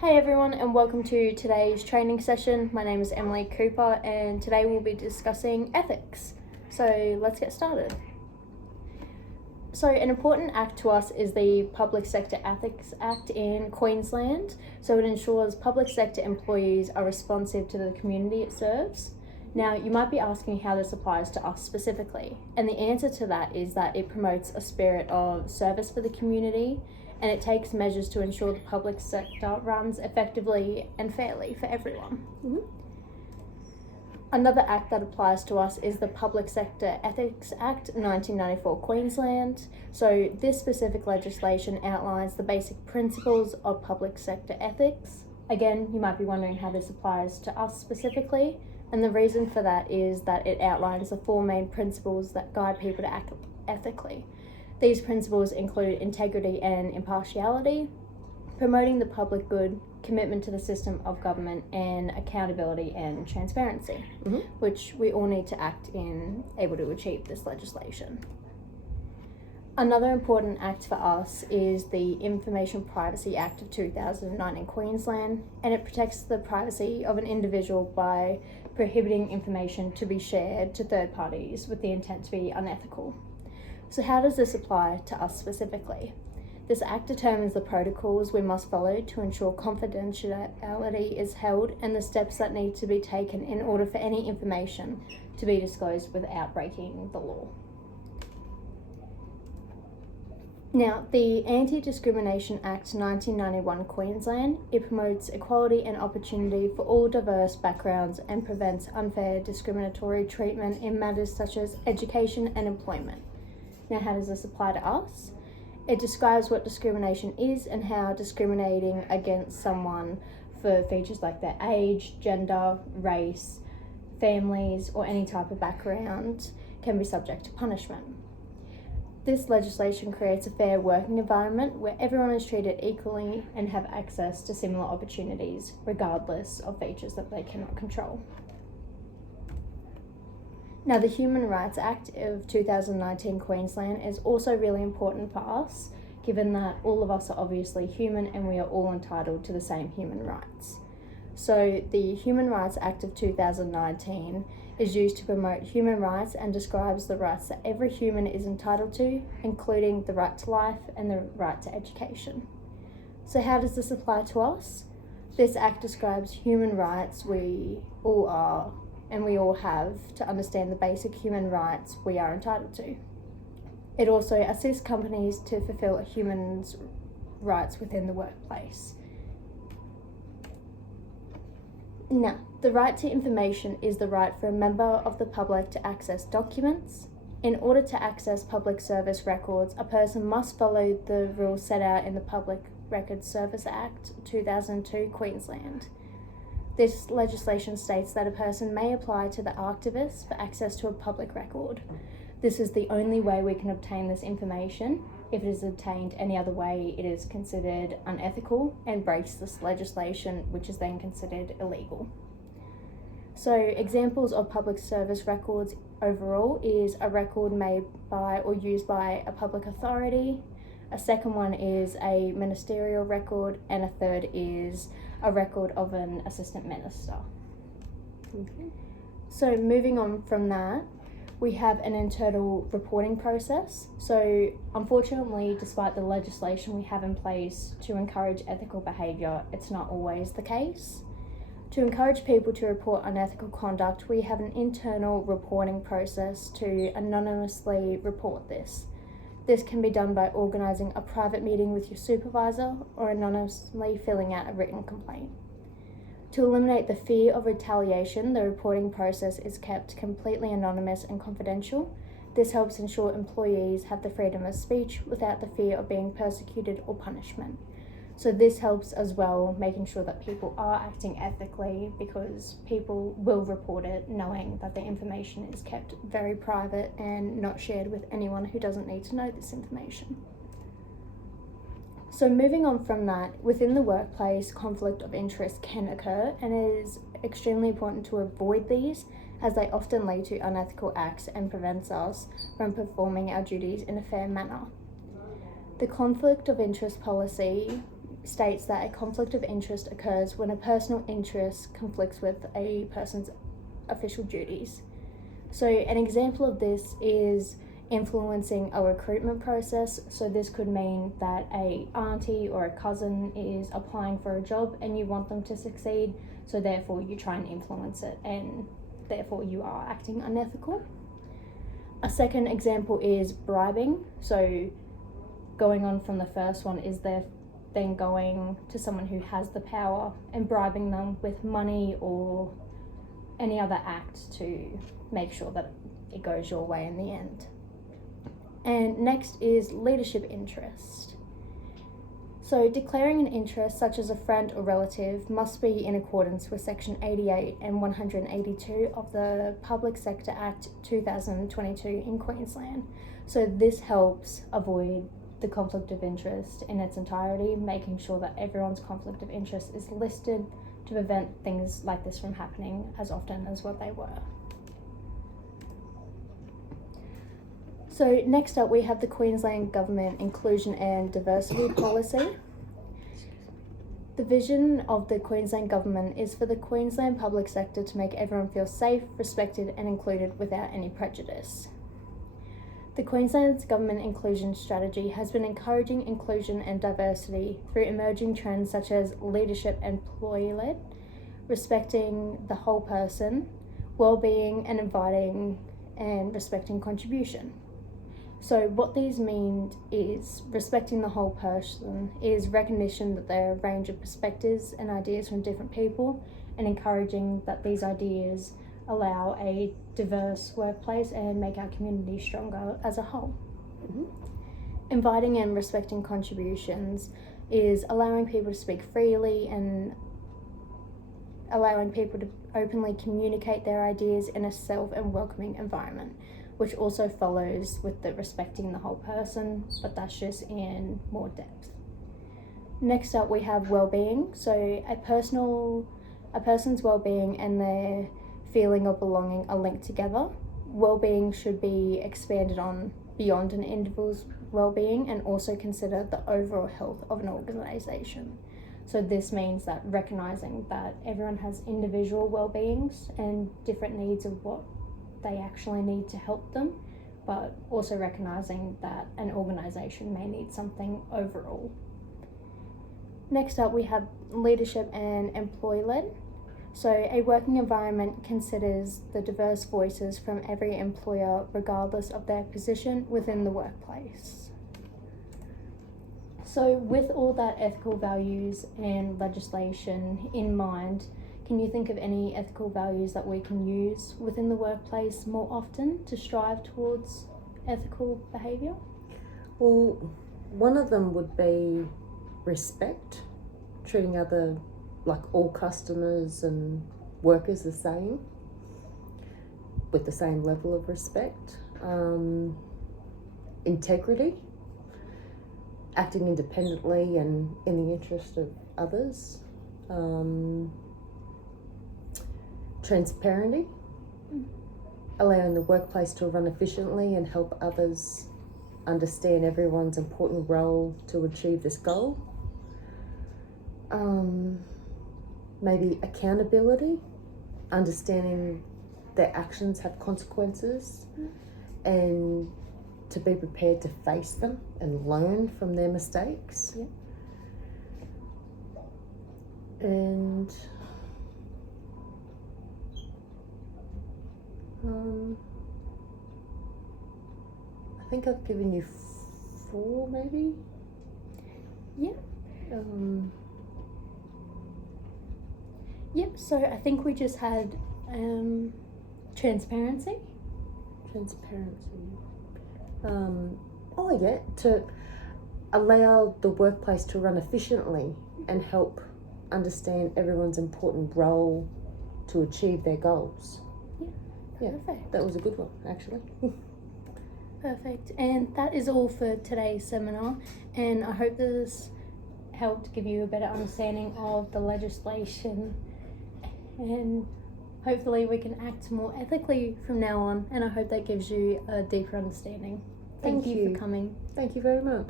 Hey everyone, and welcome to today's training session. My name is Emily Cooper, and today we'll be discussing ethics. So let's get started. So an important act to us is the Public Sector Ethics Act in Queensland. So it ensures public sector employees are responsive to the community it serves. Now, you might be asking how this applies to us specifically, and the answer to that is that it promotes a spirit of service for the community, and it takes measures to ensure the public sector runs effectively and fairly for everyone. Another act that applies to us is the Public Sector Ethics Act 1994 Queensland. So this specific legislation outlines the basic principles of public sector ethics. Again, you might be wondering how this applies to us specifically, and the reason for that is that it outlines the four main principles that guide people to act ethically. These principles include integrity and impartiality, promoting the public good, commitment to the system of government, and accountability and transparency, which we all need to act in able to achieve this legislation. Another important act for us is the Information Privacy Act of 2009 in Queensland, and it protects the privacy of an individual by prohibiting information to be shared to third parties with the intent to be unethical. So how does this apply to us specifically? This act determines the protocols we must follow to ensure confidentiality is held and the steps that need to be taken in order for any information to be disclosed without breaking the law. Now, the Anti-Discrimination Act 1991 Queensland, it promotes equality and opportunity for all diverse backgrounds and prevents unfair discriminatory treatment in matters such as education and employment. Now, how does this apply to us? It describes what discrimination is and how discriminating against someone for features like their age, gender, race, families, or any type of background can be subject to punishment. This legislation creates a fair working environment where everyone is treated equally and have access to similar opportunities, regardless of features that they cannot control. Now, the Human Rights Act of 2019 Queensland is also really important for us, given that all of us are obviously human and we are all entitled to the same human rights. So the Human Rights Act of 2019 is used to promote human rights and describes the rights that every human is entitled to, including the right to life and the right to education. So how does this apply to us? This act describes human rights we all are and we all have to understand the basic human rights we are entitled to. It also assists companies to fulfill a human's rights within the workplace. Now, the right to information is the right for a member of the public to access documents. In order to access public service records, a person must follow the rules set out in the Public Records Service Act 2002 Queensland. This legislation states that a person may apply to the archivist for access to a public record. This is the only way we can obtain this information. If it is obtained any other way, it is considered unethical and breaks this legislation, which is then considered illegal. So examples of public service records overall is a record made by or used by a public authority. A second one is a ministerial record, and a third is a record of an assistant minister. So moving on from that, we have an internal reporting process. So unfortunately, despite the legislation we have in place to encourage ethical behaviour, it's not always the case. To encourage people to report unethical conduct, we have an internal reporting process to anonymously report this. This can be done by organising a private meeting with your supervisor or anonymously filling out a written complaint. To eliminate the fear of retaliation, the reporting process is kept completely anonymous and confidential. This helps ensure employees have the freedom of speech without the fear of being persecuted or punishment. So this helps as well, making sure that people are acting ethically, because people will report it knowing that the information is kept very private and not shared with anyone who doesn't need to know this information. So moving on from that, within the workplace, conflict of interest can occur, and it is extremely important to avoid these, as they often lead to unethical acts and prevents us from performing our duties in a fair manner. The conflict of interest policy states that a conflict of interest occurs when a personal interest conflicts with a person's official duties. So an example of this is influencing a recruitment process. So this could mean that a auntie or a cousin is applying for a job and you want them to succeed, so therefore you try and influence it, and therefore you are acting unethical. A second example is bribing. So going on from the first one is they're then going to someone who has the power and bribing them with money or any other act to make sure that it goes your way in the end. And next is leadership interest. So declaring an interest such as a friend or relative must be in accordance with Section 88 and 182 of the Public Sector Act 2022 in Queensland. So this helps avoid the conflict of interest in its entirety, making sure that everyone's conflict of interest is listed to prevent things like this from happening as often as what they were. So next up we have the Queensland Government Inclusion and Diversity Policy. The vision of the Queensland Government is for the Queensland public sector to make everyone feel safe, respected and included without any prejudice. The Queensland's Government Inclusion Strategy has been encouraging inclusion and diversity through emerging trends such as leadership employee-led, respecting the whole person, well-being and inviting and respecting contribution. So what these mean is respecting the whole person is recognition that there are a range of perspectives and ideas from different people, and encouraging that these ideas allow a diverse workplace and make our community stronger as a whole. Mm-hmm. Inviting and respecting contributions is allowing people to speak freely and allowing people to openly communicate their ideas in a safe and welcoming environment, which also follows with the respecting the whole person, but that's just in more depth. Next up we have well-being. So a person's well-being and their feeling of belonging are linked together. Well-being should be expanded on beyond an individual's well-being and also consider the overall health of an organisation. So this means that recognising that everyone has individual well-beings and different needs of what they actually need to help them, but also recognising that an organisation may need something overall. Next up we have leadership and employee-led. So a working environment considers the diverse voices from every employer regardless of their position within the workplace. So with all that ethical values and legislation in mind, can you think of any ethical values that we can use within the workplace more often to strive towards ethical behaviour? Well, one of them would be respect, treating all customers and workers the same, with the same level of respect. Integrity, acting independently and in the interest of others. Transparency, allowing the workplace to run efficiently and help others understand everyone's important role to achieve this goal. Maybe accountability, understanding their actions have consequences and to be prepared to face them and learn from their mistakes. Yeah. And I think I've given you 4 maybe? Yeah. Yep, so I think we just had transparency. To allow the workplace to run efficiently and help understand everyone's important role to achieve their goals. Yeah, Perfect. That was a good one, actually. Perfect. And that is all for today's seminar, and I hope this helped give you a better understanding of the legislation, and hopefully we can act more ethically from now on, and I hope that gives you a deeper understanding. Thank you for coming. Thank you very much.